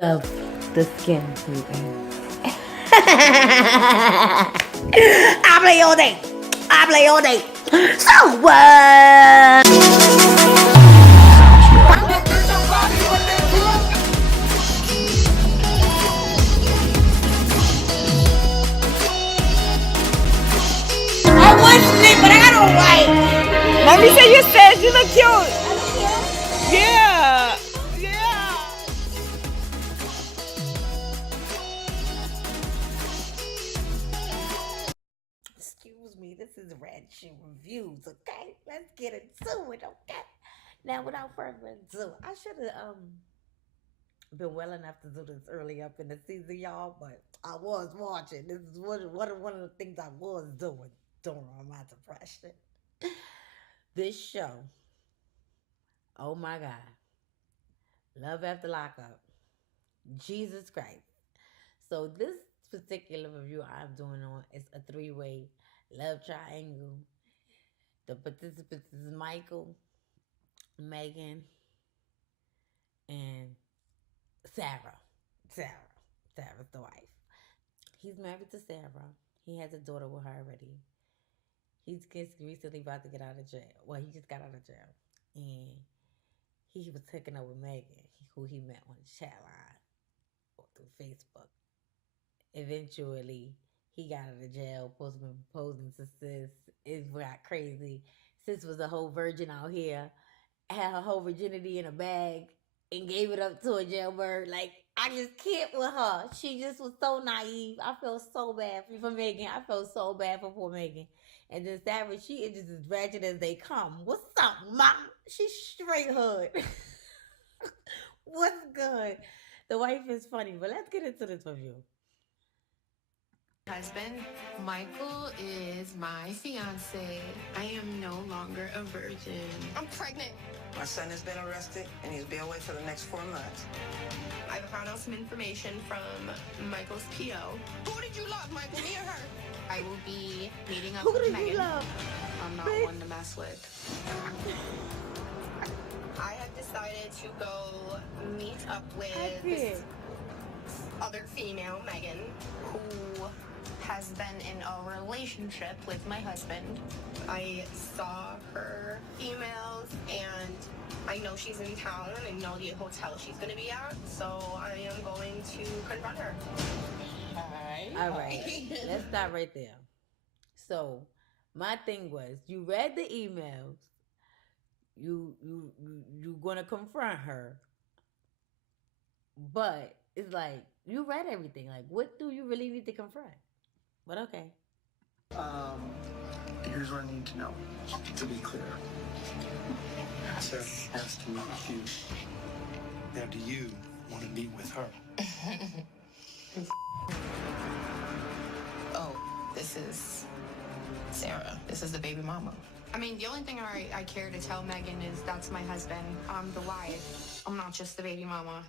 Love the skin peeling. I play all day. I play all day. So what? I want sleep, but I don't like. Let me see your sis. You look cute. Yeah. Yeah. Excuse me, this is Ratchet Reviews, okay? Let's get into it, okay? Now, without further ado, I should have been well enough to do this early up in the season, y'all, but I was watching. This is one of the things I was doing during my depression. This show, oh my God, Love After Lockup, Jesus Christ. So this particular review I'm doing on is a three-way love triangle. The participants is Michael, Megan, and Sarah. Sarah's the wife. He's married to Sarah. He has a daughter with her already. He's just recently about to get out of jail. Well, he just got out of jail. And he was hooking up with Megan, who he met on the chat line or through Facebook. Eventually, he got out of jail, supposed to be proposing to Sis. It got crazy. Sis was a whole virgin out here, had her whole virginity in a bag, and gave it up to a jailbird. Like, I just can't with her. She just was so naive. I feel so bad for Megan. I felt so bad for poor Megan. And then Sarah, she is just as ratchet as they come. What's up, mom? She's straight hood. What's good? The wife is funny, but let's get into this review. Husband, Michael is my fiance. I am no longer a virgin. I'm pregnant. My son has been arrested and he's been away for the next 4 months. I found out some information from Michael's PO. Who did you love, Michael, me or her? I will be meeting up Who with did Megan. you love? I'm not Bitch. one to mess with. I have decided to go meet up with this other female, Megan, who has been in a relationship with my husband. I saw her emails and I know she's in town and I know the hotel she's going to be at, so I am going to confront her. All right, let's stop right there. So, my thing was, you read the emails. You gonna confront her, but it's like you read everything. Like, what do you really need to confront? But okay. Here's what I need to know. To be clear, Sarah has to meet with you. Now, do you want to meet with her? Oh, this is Sarah. This is the baby mama. I mean, the only thing I care to tell Megan is that's my husband. I'm the wife. I'm not just the baby mama.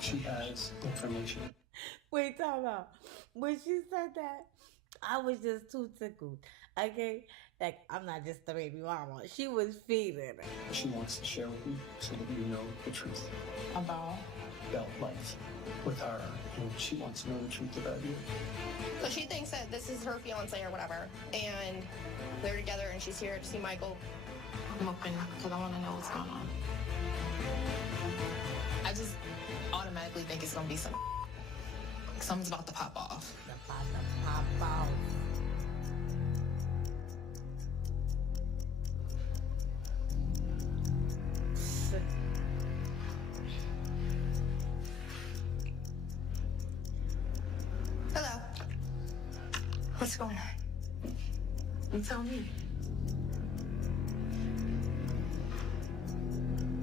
She has information. Wait, time out. When she said that, I was just too tickled. Okay, like I'm not just the baby mama. She was feeling it. She wants to share with you so that you know the truth About? about life with her, and she wants to know the truth about you. So she thinks that this is her fiance or whatever, and they're together and she's here to see Michael. I'm open because I want to know what's going on. I just automatically think it's going to be something's about to pop off. The pop. Hello. What's going on? You tell me.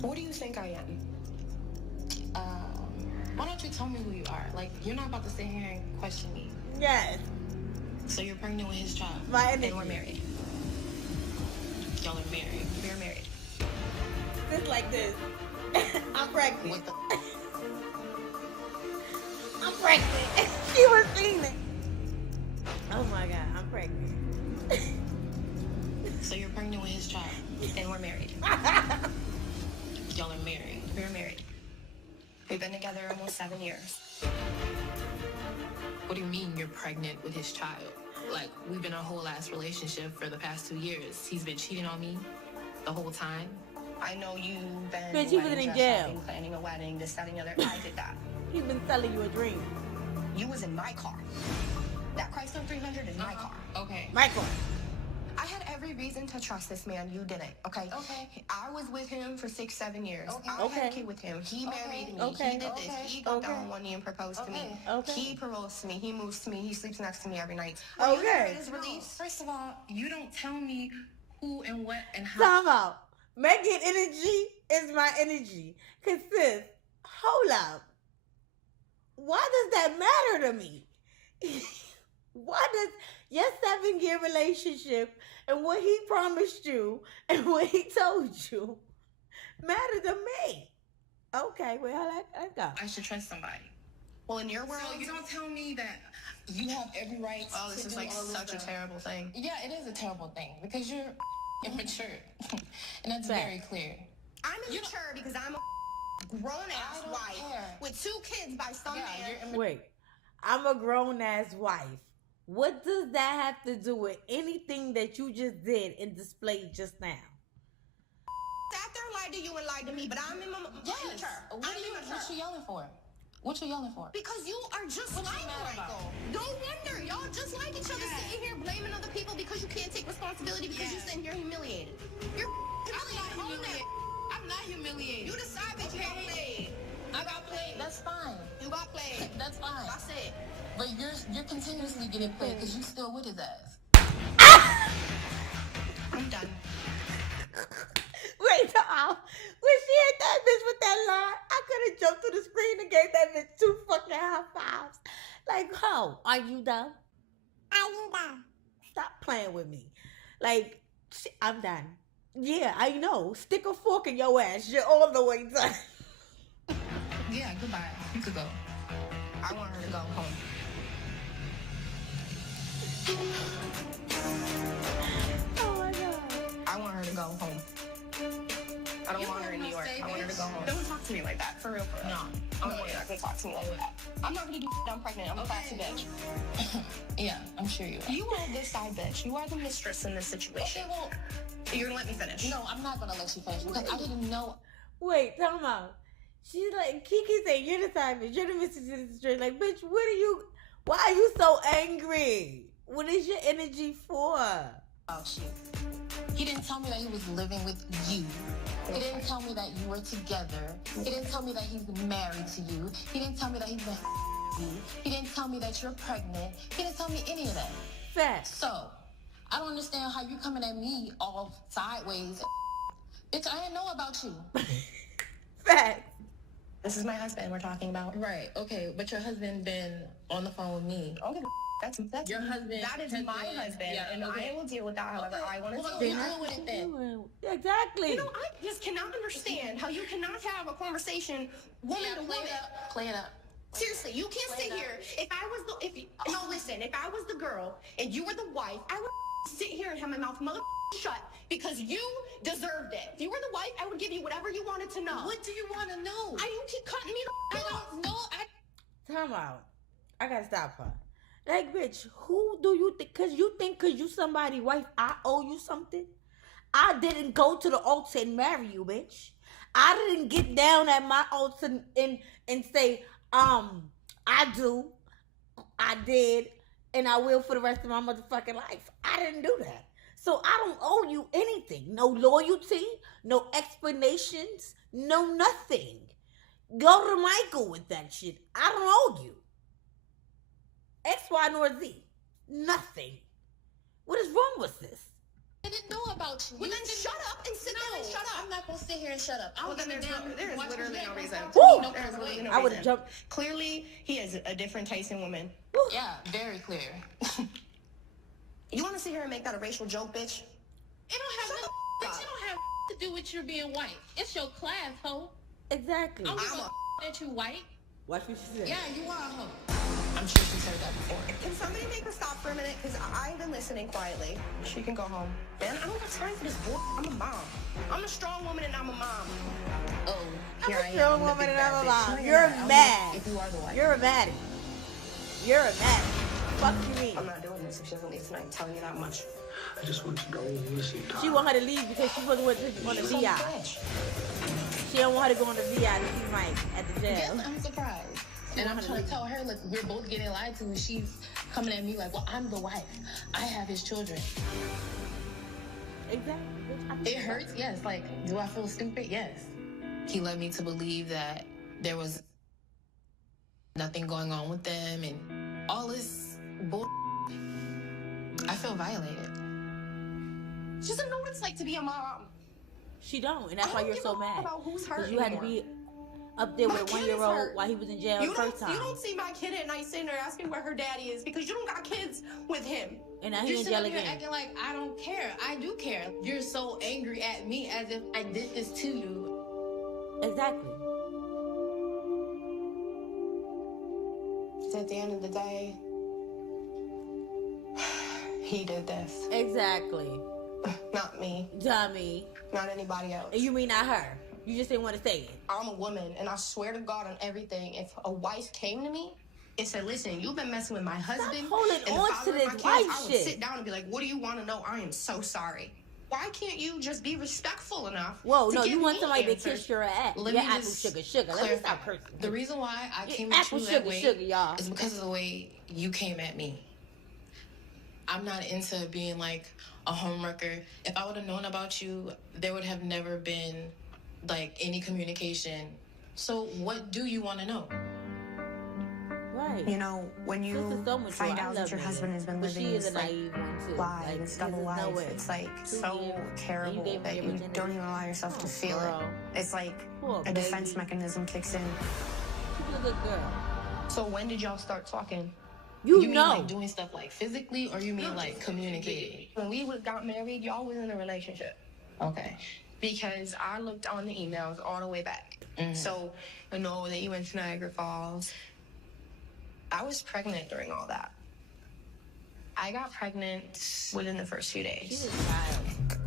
What do you think I am? Why don't you tell me who you are? Like, you're not about to sit here and question me. Yes. So you're pregnant with his child. My and energy. we're married. Y'all are married. We're married. Just like this. I'm pregnant. What the? I'm pregnant. She was feeling. Oh my God, I'm pregnant. So you're pregnant with his child, and we're married. Y'all are married. We were married. We've been together almost 7 years. What do you mean you're pregnant with his child? Like, we've been in a whole ass relationship for the past 2 years. He's been cheating on me the whole time. I know you've been Bitch, he was wedding in dress jail. shopping, planning a wedding, this, that, and the other. I did that. He's been selling you a dream. You was in my car. That Chrysler 300 is my car. Okay. Michael. I had every reason to trust this man. You didn't, okay? Okay. I was with him for 6, 7 years. Okay. I had Okay. a kid with him. He married me. Okay. He did this. Okay. He got Okay. down on one knee and proposed to me. Okay. He proposed to me. He moves to me. He sleeps next to me every night. Okay. His release. First of all, you don't tell me who and what and how. Time out. Megan energy is my energy. Cause sis, hold up. Why does that matter to me? Why does your 7-year relationship and what he promised you and what he told you matter to me? Okay, well, I go. I should trust somebody. Well, in your world. So you don't tell me that you have every right Oh, this to is do like all this such a stuff. terrible thing. Yeah, it is a terrible thing because you're immature. And that's Fact. very clear. I'm immature because I'm a grown-ass I don't wife care. with 2 kids by some Yeah, man. you're immature. Wait, I'm a grown-ass wife. What does that have to do with anything that you just did and displayed just now? Sat there and lied to you and lied to me, but I'm immature. Yes. I'm immature. What you yelling for? What you yelling for? Because you are just What you like mad about? Michael. No wonder. Y'all just like each other sitting here blaming other people because you can't take responsibility because you're sitting here humiliated. You're humiliated. Own that. I'm not humiliated. You decide that you got played. I got played. That's fine. You got played. That's fine. That's it. But you're continuously getting played because you still with his ass. I'm done. Wait, when she hit that bitch with that line, I could have jumped through the screen and gave that bitch 2 fucking high fives. Like, ho, are you done? Are you done? Stop playing with me. Like, I'm done. Yeah, I know. Stick a fork in your ass. You're all the way done. Yeah, goodbye. You could go. I want her to go home. Oh my God. I want her to go home. I don't want her in New York. I want her to go home. Don't talk to me like that. For real, for real. No. You're not gonna talk to me like that. I'm not gonna do I'm pregnant. I'm a classy bitch. Yeah, I'm sure you are. You are this side bitch. You are the mistress in this situation. Okay, well, You're gonna let me finish. no, I'm not gonna let you finish because I didn't know. Wait, tell me out. She's like, Kiki saying, you're the side bitch. You're the mistress of the street. Like, bitch, why are you so angry? What is your energy for? About you. He didn't tell me that he was living with you. He didn't tell me that you were together. He didn't tell me that he's married to you. He didn't tell me that he's been you. He didn't tell me that you're pregnant. He didn't tell me any of that. Facts. So, I don't understand how you coming at me all sideways. Bitch, I didn't know about you. Facts. This is my husband we're talking about. Right, okay, but your husband been on the phone with me. Okay, that's Your husband That is has my been- husband, yeah, and okay. I will deal with that however I want to Well, deal you with it. deal with it then. Exactly. You know, I just cannot understand how you cannot have a conversation woman Yeah, to play woman. it up. Play it up. Seriously, you can't Play sit it here. If I was if I was the girl and you were the wife, I would sit here and have my mouth mother shut because you deserved it. If you were the wife, I would give you whatever you wanted to know. What do you want to know? You keep cutting me I off. don't know. Time out. I gotta stop her. Like, bitch, who do you think? Cause you somebody wife, I owe you something? I didn't go to the altar and marry you, bitch. I didn't get down at my altar and say, I do, I did, and I will for the rest of my motherfucking life. I didn't do that. So I don't owe you anything. No loyalty, no explanations, no nothing. Go to Michael with that shit. I don't owe you. X, Y, nor Z. Nothing. What is wrong with this? I didn't know about you. Well, then shut up and sit there and shut up. I'm not gonna sit here and shut up. I Well, was then there is watch literally this no video. reason. Woo! There's literally no I would reason. have jumped. Clearly, he is a different Tyson woman. Yeah, very clear. You want to sit here and make that a racial joke, bitch? It don't have Shut nothing. the Bitch, f- it don't have to do with you being white. It's your class, ho. Exactly. I'm I'm a that you white. Watch what she said. Yeah, you are a hoe. I'm sure she's heard that before. Can somebody make her stop for a minute? Because I've been listening quietly. She can go home. Man, I don't got time for this bull. I'm a mom. I'm a strong woman and I'm a mom. Oh, here I am. Strong the woman big and I'm bad a bitch. mom. No, You're not. mad. If you are the wife. You're a baddie. You're a baddie. Fuck you mean? I'm not doing this if she doesn't leave tonight. I'm telling you that much. I just want you to go listen to She want her to leave because she wasn't on the She's on VI. the bench. She don't want her to go on the VI to see Mike at the Yes, jail. I'm surprised. And I'm trying to tell her, look, we're both getting lied to, and she's coming at me like, well, I'm the wife. I have his children. Exactly. It hurts, yes. Like, do I feel stupid? Yes. He led me to believe that there was nothing going on with them and all this bull. I feel violated. She doesn't know what it's like to be a mom. She don't, and that's I why don't you're give so a mad. about who's hurt Because you had to anymore. be up there My with a kid is 1-year-old hurt. while he was in jail You the first time. don't see my kid at night sitting there asking where her daddy is because you don't got kids with him. And now You're he's in sitting jail up here again. acting like I don't care. I do care. You're so angry at me as if I did this to you. Exactly. At the end of the day, he did this. Exactly. Not me. Dummy. Not anybody else. And you mean not her. You just didn't want to say it. I'm a woman, and I swear to God on everything, if a wife came to me and said, listen, you've been messing with my husband holding and the on father to of my this kids, wife I would shit. sit down and be like, what do you want to know? I am so sorry. Why can't you just be respectful enough? Whoa, to no, give you want me somebody to answers? kiss your ass. Let Your me apple just sugar. Let me clarify. stop cursing. The reason why I Your came at apple you sugar, that way sugar, y'all. is because of the way you came at me. I'm not into being like a homewrecker. If I would have known about you, there would have never been like any communication. So what do you want to know? Right. You know, when This you is so mature. find I out love that your Megan. husband has been But living she is this a like naive one too. lie, Like, this double there's no life, way. it's like 2 so years, terrible and you gave that me your you virginity. don't even allow yourself to feel girl. it. It's like Poor a defense baby. mechanism kicks in. She's a good girl. So when did y'all start talking? You mean know. like doing stuff like physically, or you mean like communicating? When we got married, y'all was in a relationship. Okay. Because I looked on the emails all the way back. So I know that you went to Niagara Falls. I was pregnant during all that. I got pregnant within the first few She's days. a child.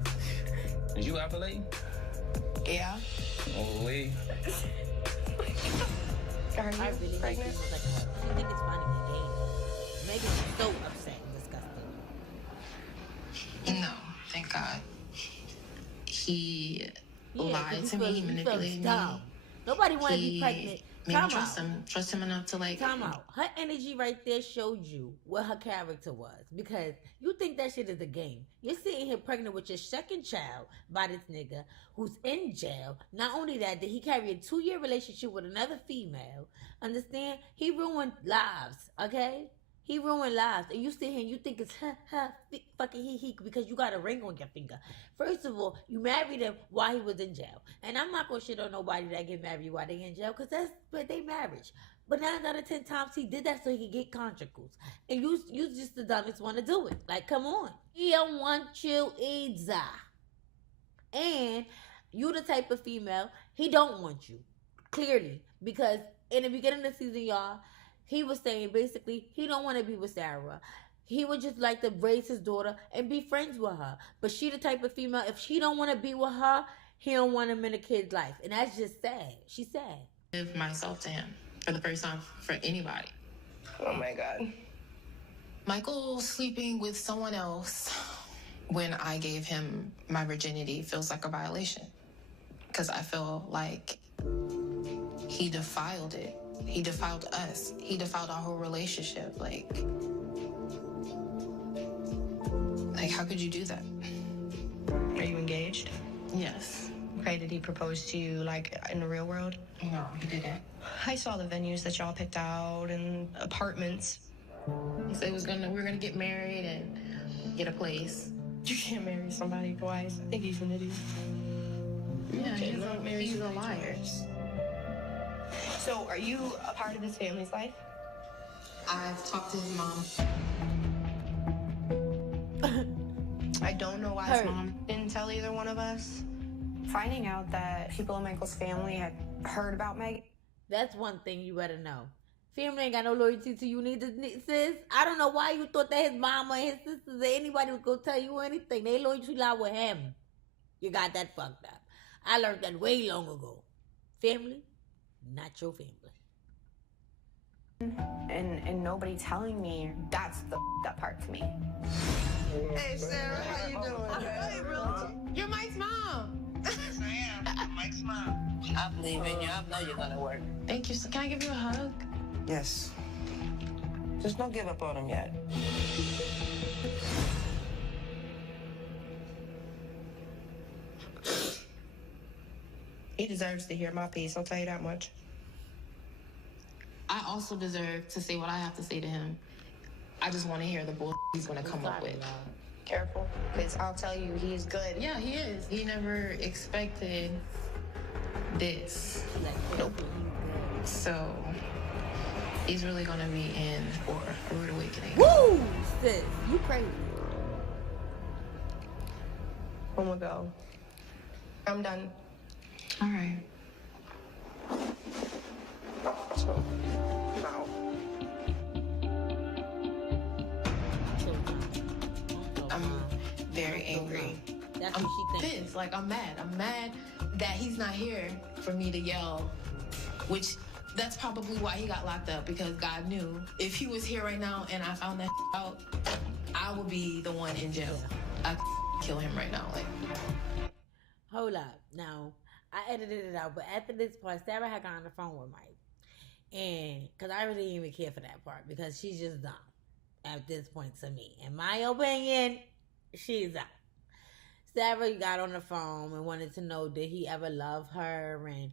Is you ovulating? Yeah. Oh, wait. Are I you really hate pregnant? people like her. She think it's funny and game. Megan is so upset and disgusting. No, thank God. He Yeah, lied 'cause to you me, feel- he you feel manipulated me. dumb. Nobody want to be He pregnant. made me Time trust out. him enough to like. Time out. Her energy right there showed you what her character was. Because you think that shit is a game. You're sitting here pregnant with your second child by this nigga who's in jail. Not only that, did he carry a 2-year relationship with another female? Understand? He ruined lives, okay? He ruined lives. And you sit here and you think it's fucking he because you got a ring on your finger. First of all, you married him while he was in jail. And I'm not gonna shit on nobody that get married while they in jail because that's they marriage. But 9 out of 10 times he did that so he could get conjugals. And you just the dumbest one to do it. Like, come on. He don't want you either. And you the type of female, he don't want you. Clearly. Because in the beginning of the season, y'all, he was saying basically he don't want to be with Sarah. He would just like to raise his daughter and be friends with her. But she the type of female, if she don't want to be with her, he don't want him in a kid's life. And that's just sad. She's sad. Give myself to him for the first time for anybody. Oh my God. Michael sleeping with someone else when I gave him my virginity feels like a violation. Because I feel like he defiled it. He defiled us. He defiled our whole relationship. Like how could you do that? Are you engaged? Yes. Okay, did he propose to you like in the real world? No, he didn't. I saw the venues that y'all picked out and apartments. He said we were gonna get married and get a place. You can't marry somebody twice. I think he's an idiot. Yeah, Okay, he's a liar. So, are you a part of his family's life? I've talked to his mom. I don't know why his mom didn't tell either one of us. Finding out that people in Michael's family had heard about Meg, That's one thing you better know. Family ain't got no loyalty to you neither, sis. I don't know why you thought that his mama and his sisters or anybody would go tell you anything. They loyalty lie with him. You got that fucked up. I learned that way long ago. Family, not your family. And nobody telling me, that's the that part to me. Hey, Sarah, how you doing? You're Mike's mom. Yes, I am. I'm Mike's mom. I believe in you. I know you're gonna work. Thank you. So can I give you a hug? Yes. Just don't give up on him yet. He deserves to hear my piece, I'll tell you that much. I also deserve to say what I have to say to him. I just want to hear the bull he's gonna come up with. Careful, because I'll tell you, he's good. Yeah, he is. He never expected this. Nope. So he's really gonna be in for a rude awakening. Woo! Sis, you crazy. Home we go. I'm done. All right. So, now. I'm very angry. That's I'm what she thinks. pissed. Like, I'm mad. I'm mad that he's not here for me to yell, which that's probably why he got locked up, because God knew if he was here right now and I found that out, I would be the one in jail. I could kill him right now. Like, Hold up. Now, I edited it out, but after this part, Sarah had got on the phone with Mike. And, because I really didn't even care for that part, because she's just dumb at this point to me. In my opinion, she's dumb. Sarah got on the phone and wanted to know, did he ever love her? And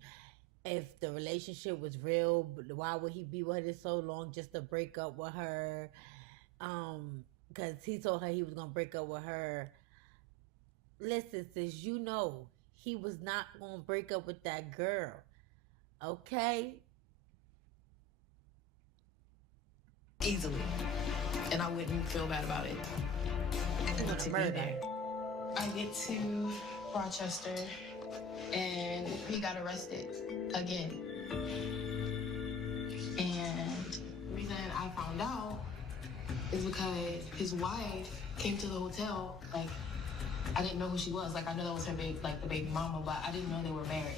if the relationship was real, why would he be with her so long just to break up with her? Because he told her he was going to break up with her. Listen, sis, you know he was not going to break up with that girl. Okay? easily. And I wouldn't feel bad about it. To be there. I get to Rochester and he got arrested again. And the reason I found out is because his wife came to the hotel. Like, I didn't know who she was. Like, I know that was her baby, like the baby mama, but I didn't know they were married.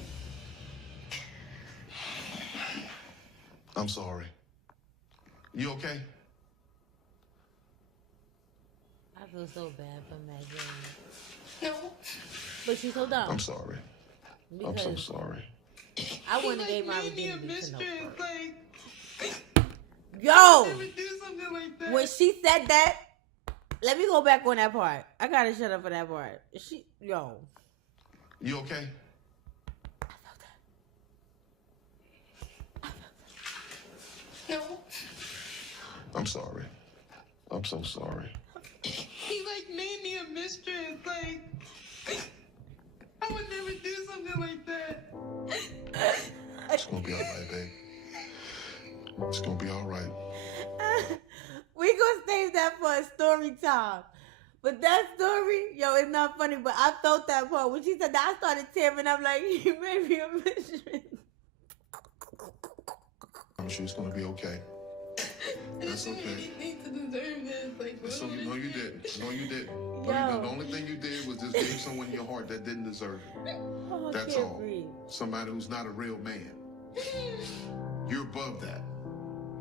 I'm sorry. You okay? I feel so bad for Megan. No. But she's so dumb. I'm sorry. I'm so sorry. I wouldn't have gave my virginity to no mistress, girl. like, Yo! never do something like that. When she said that, let me go back on that part. I gotta shut up for that part. Yo. You okay? No. I'm sorry. I'm so sorry. He, like, made me a mistress. Like, I would never do something like that. It's gonna be all right, babe. It's gonna be all right. We gonna save that for a story time. But that story, yo, it's not funny, but I felt that part. When she said that, I started tearing up like, you made me a mistress. I'm sure it's gonna be okay. That's okay. Anything to deserve this. Like, So you know you didn't. No, you didn't. Yo. The only thing you did was just gave someone in your heart that didn't deserve it. Oh, I That's can't all. breathe. Somebody who's not a real man. You're above that.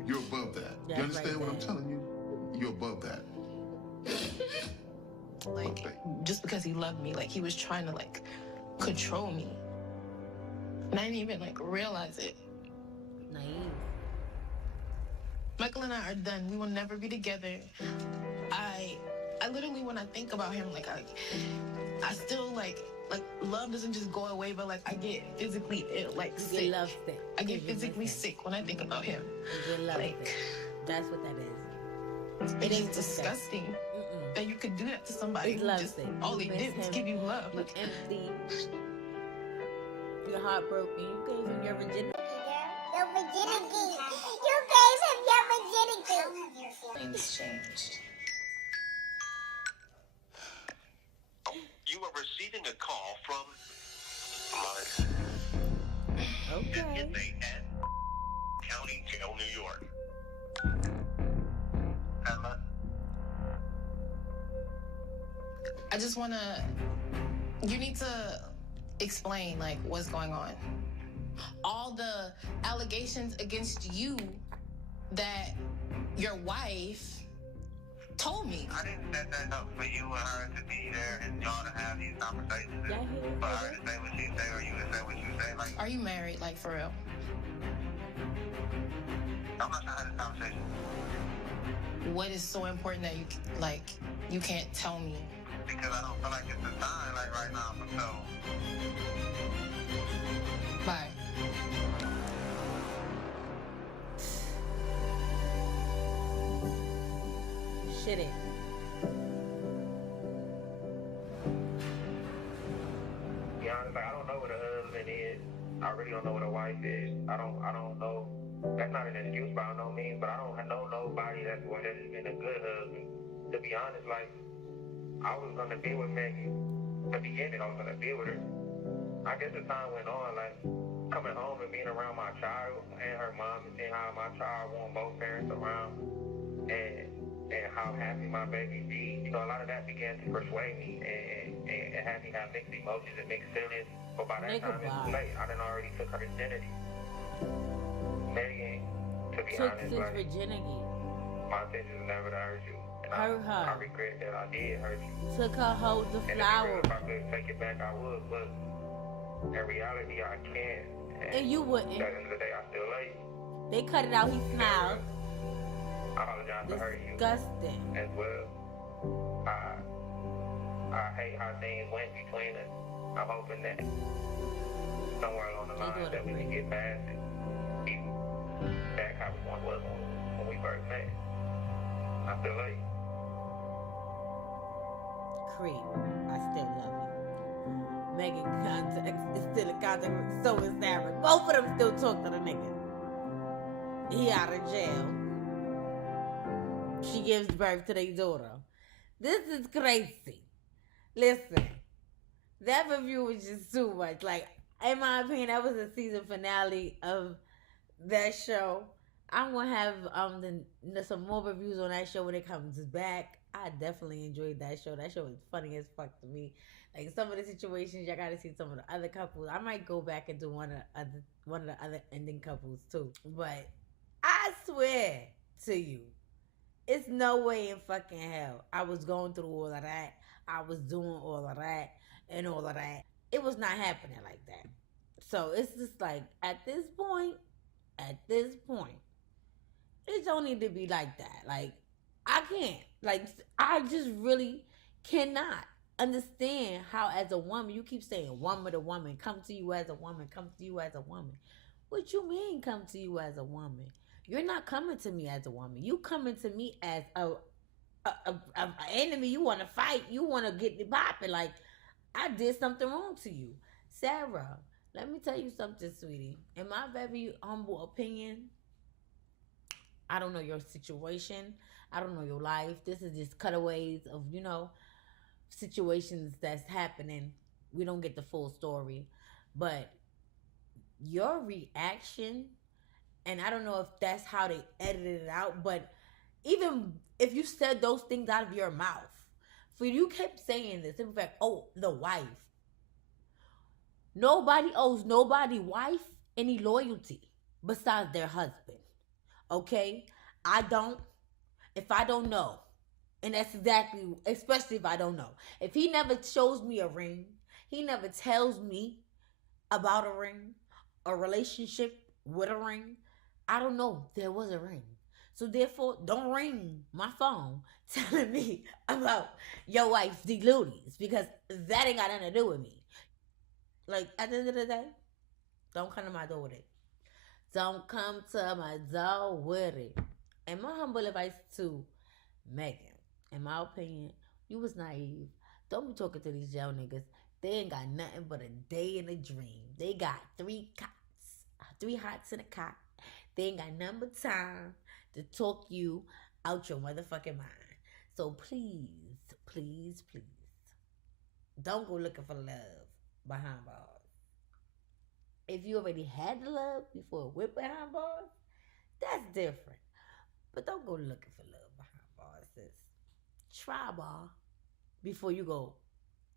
You're above that. That's You understand right what I'm there. telling you? You're above that. like, Okay. just because he loved me, like, he was trying to, like, control me. And I didn't even, like, realize it. Naive. Michael and I are done. We will never be together. I literally, when I think about him, like, I still, like, love doesn't just go away, but, like, I get physically ill, like, You sick. get love sick. I get You physically listen. sick when I think about him. You get love Like, sick. That's what that is. It is is disgusting Mm-mm. that you could do that to somebody It's who love just, sick. all You they did miss was him. give you love. You're Like, empty. You're heartbroken. You gave him your virginity. Your virginity. You gave him your virginity. Things changed. You are receiving a call from Okay. inmate at Romeo, New York. I just wanna, you need to explain, like, what's going on. All the allegations against you that your wife told me. I didn't set that up for you and her to be there and y'all to have these conversations. For her to say what she say or you to say what you say. Like, Are you married, like, for real? I'm not trying to have this conversation. What is so important that you can't tell me? Because I don't feel like it's the time, like, right now, so. Bye. Shit it. Be honest, like, I don't know what a husband is. I really don't know what a wife is. I don't know. That's not an excuse by no means, but I don't know nobody that's been a good husband. To be honest, like, I was gonna be with Maggie. In the beginning, I was gonna be with her. I guess as time went on, like, coming home and being around my child and her mom and seeing how my child want both parents around and how happy my baby be, you know, a lot of that began to persuade me and have me have mixed emotions and mixed feelings. But by that time, it's too late. I done already took her virginity. Megan, to be Took honest, his like, virginity. my intention was never to hurt you. And Hurt her. I regret that I did hurt you. Took her hold the And flower. if I could take it back, I would. But in reality, I can't. And you wouldn't. At the end of the day, I still late. They cut it out, he smiled. I apologize for hurting you Disgusting. as well. I hate how things went between us. I'm hoping that somewhere along the line that we can get past it. Even back how it was when we first met. I feel late. Creep. I still love you. Megan contact is still in contact with, so is Sarah. Both of them still talk to the nigga. He out of jail. She gives birth to their daughter. This is crazy. Listen, that review was just too much. Like, in my opinion, that was the season finale of that show. I'm gonna have some more reviews on that show when it comes back. I definitely enjoyed that show. That show was funny as fuck to me. Like, some of the situations, y'all gotta see some of the other couples. I might go back and do one of the other ending couples too. But I swear to you, it's no way in fucking hell I was going through all of that. I was doing all of that and all of that. It was not happening like that. So it's just like, at this point, it don't need to be like that. Like, I can't. Like, I just really cannot understand how, as a woman, you keep saying woman to woman, come to you as a woman, come to you as a woman. What you mean come to you as a woman? You're not coming to me as a woman. You coming to me as a enemy. You want to fight. You want to get it popping. Like, I did something wrong to you. Sarah, let me tell you something, sweetie. In my very humble opinion, I don't know your situation. I don't know your life. This is just cutaways of, situations that's happening. We don't get the full story. But your reaction, and I don't know if that's how they edited it out, but even if you said those things out of your mouth, for you kept saying this, in fact, the wife. Nobody owes nobody wife any loyalty besides their husband. Okay? I don't. If I don't know. And that's exactly, especially if I don't know. If he never shows me a ring, he never tells me about a ring, a relationship with a ring, I don't know there was a ring. So therefore, don't ring my phone telling me about your wife's deludings, because that ain't got nothing to do with me. Like, at the end of the day, don't come to my door with it. Don't come to my door with it. And my humble advice to Megan, in my opinion, you was naive. Don't be talking to these young niggas. They ain't got nothing but a day and a dream. They got 3 hots in a cot. They ain't got nothing but time to talk you out your motherfucking mind. So please, please, please, don't go looking for love behind bars. If you already had the love before it went behind bars, That's different. But don't go looking for love behind bars, sis. Try a bar before you go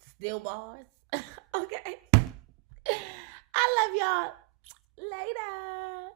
to steal bars. Okay? I love y'all. Later.